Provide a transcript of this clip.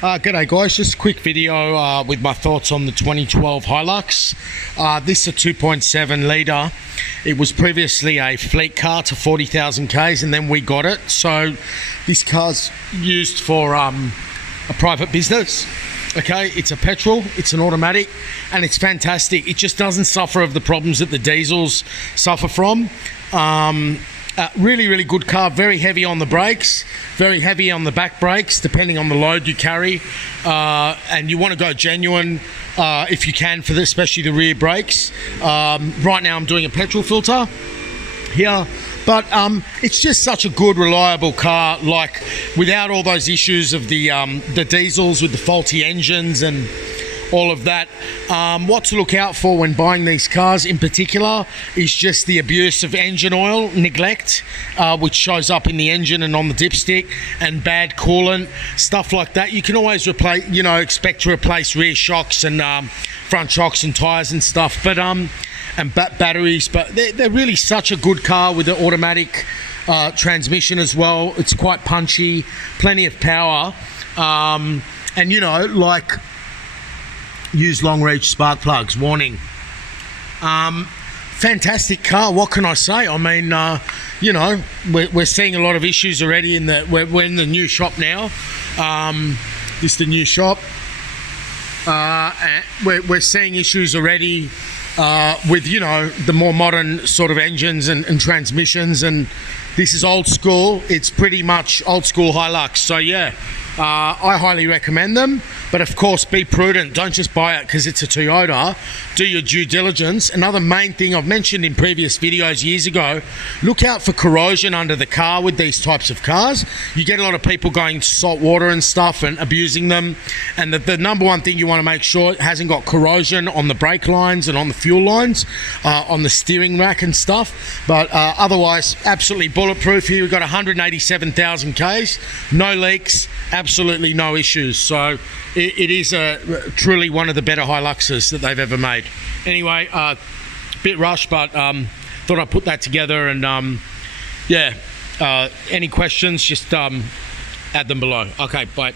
G'day guys, just a quick video with my thoughts on the 2012 Hilux. This is a 2.7 litre. It was previously a fleet car to 40,000 Ks and then we got it. So this car's used for a private business. Okay, it's a petrol, it's an automatic, and it's fantastic. It just doesn't suffer of the problems that the diesels suffer from. Really good car, very heavy on the brakes, very heavy on the back brakes, depending on the load you carry. And you want to go genuine if you can for this, especially the rear brakes. Right now I'm doing a petrol filter here, but it's just such a good, reliable car, like without all those issues of the diesels with the faulty engines and all of that. What to look out for when buying these cars in particular is just the abuse of engine oil neglect, which shows up in the engine and on the dipstick, and bad coolant, stuff like that. You can always replace, expect to replace rear shocks and front shocks and tires and stuff, but and batteries. But they're really such a good car with the automatic transmission as well. It's quite punchy, plenty of power, and like, use long reach spark plugs, warning. Fantastic car, what can I say? I mean, we're seeing a lot of issues already we're in the new shop now. This is the new shop. We're seeing issues already with, the more modern sort of engines and transmissions, and this is old school. It's pretty much old school Hilux. So yeah, I highly recommend them, but of course be prudent. Don't just buy it because it's a Toyota. Do your due diligence. Another main thing I've mentioned in previous videos years ago, look out for corrosion under the car with these types of cars. You get a lot of people going to salt water and stuff and abusing them, and the number one thing you want to make sure it hasn't got corrosion on the brake lines and on the fuel lines, on the steering rack and stuff. But otherwise, absolutely bulletproof here. We've got 187,000 Ks, no leaks, absolutely no issues. So it is truly one of the better Hiluxes that they've ever made. Anyway, bit rushed, but thought I'd put that together, and any questions, just add them below. Okay, bye.